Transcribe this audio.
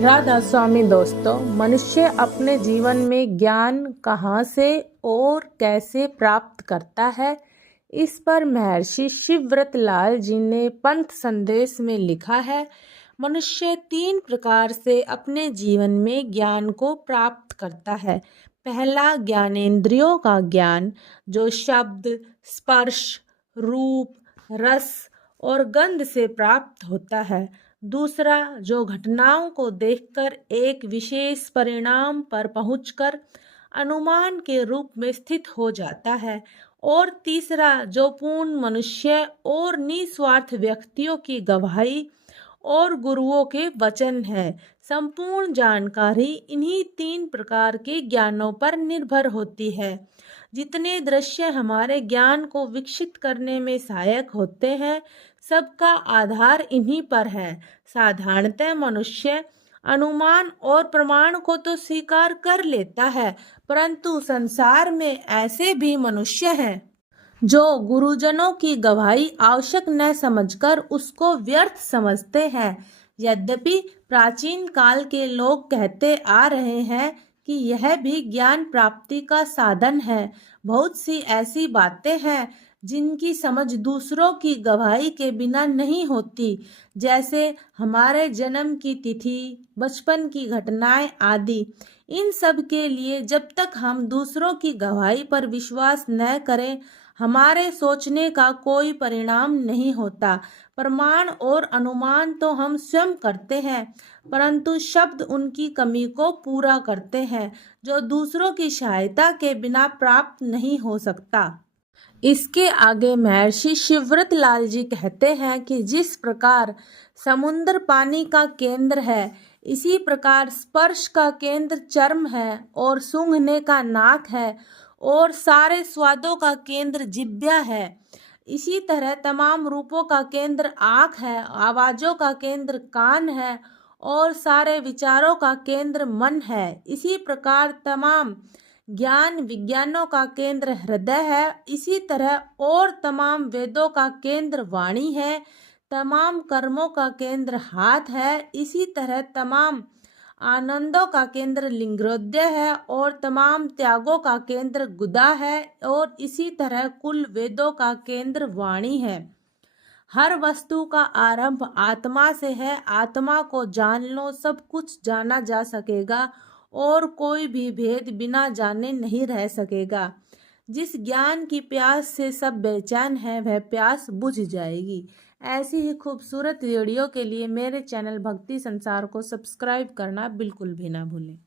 राधा स्वामी दोस्तों, मनुष्य अपने जीवन में ज्ञान कहाँ से और कैसे प्राप्त करता है, इस पर महर्षि शिवव्रतलाल जी ने पंथ संदेश में लिखा है। मनुष्य 3 प्रकार से अपने जीवन में ज्ञान को प्राप्त करता है। पहला, ज्ञानेंद्रियों का ज्ञान, जो शब्द, स्पर्श, रूप, रस और गंध से प्राप्त होता है। दूसरा, जो घटनाओं को देखकर एक विशेष परिणाम पर पहुंचकर अनुमान के रूप में स्थित हो जाता है। और तीसरा, जो पूर्ण मनुष्य और निस्वार्थ व्यक्तियों की गवाही और गुरुओं के वचन है। संपूर्ण जानकारी इन्हीं 3 प्रकार के ज्ञानों पर निर्भर होती है। जितने दृश्य हमारे ज्ञान को विकसित करने में सहायक होते हैं, सबका आधार इन्हीं पर है। साधारणतः मनुष्य अनुमान और प्रमाण को तो स्वीकार कर लेता है, परंतु संसार में ऐसे भी मनुष्य हैं जो गुरुजनों की गवाही आवश्यक न समझकर उसको व्यर्थ समझते हैं। यद्यपि प्राचीन काल के लोग कहते आ रहे हैं कि यह भी ज्ञान प्राप्ति का साधन है। बहुत सी ऐसी बातें हैं जिनकी समझ दूसरों की गवाही के बिना नहीं होती, जैसे हमारे जन्म की तिथि, बचपन की घटनाएं आदि। इन सब के लिए जब तक हम दूसरों की गवाही पर विश्वास न करें, हमारे सोचने का कोई परिणाम नहीं होता। प्रमाण और अनुमान तो हम स्वयं करते हैं, परंतु शब्द उनकी कमी को पूरा करते हैं, जो दूसरों की सहायता के बिना प्राप्त नहीं हो सकता। इसके आगे महर्षि शिवव्रतलाल जी कहते हैं कि जिस प्रकार समुद्र पानी का केंद्र है, इसी प्रकार स्पर्श का केंद्र चर्म है और सूंघने का नाक है और सारे स्वादों का केंद्र जिह्वा है। इसी तरह तमाम रूपों का केंद्र आँख है, आवाज़ों का केंद्र कान है और सारे विचारों का केंद्र मन है। इसी प्रकार तमाम ज्ञान विज्ञानों का केंद्र हृदय है। इसी तरह और तमाम वेदों का केंद्र वाणी है, तमाम कर्मों का केंद्र हाथ है। इसी तरह तमाम आनंदों का केंद्र लिंगोदय है और तमाम त्यागों का केंद्र गुदा है। और इसी तरह कुल वेदों का केंद्र वाणी है। हर वस्तु का आरंभ आत्मा से है। आत्मा को जान लो, सब कुछ जाना जा सकेगा और कोई भी भेद बिना जाने नहीं रह सकेगा। जिस ज्ञान की प्यास से सब बेचैन है, वह प्यास बुझ जाएगी। ऐसी ही खूबसूरत वीडियो के लिए मेरे चैनल भक्ति संसार को सब्सक्राइब करना बिल्कुल भी ना भूलें।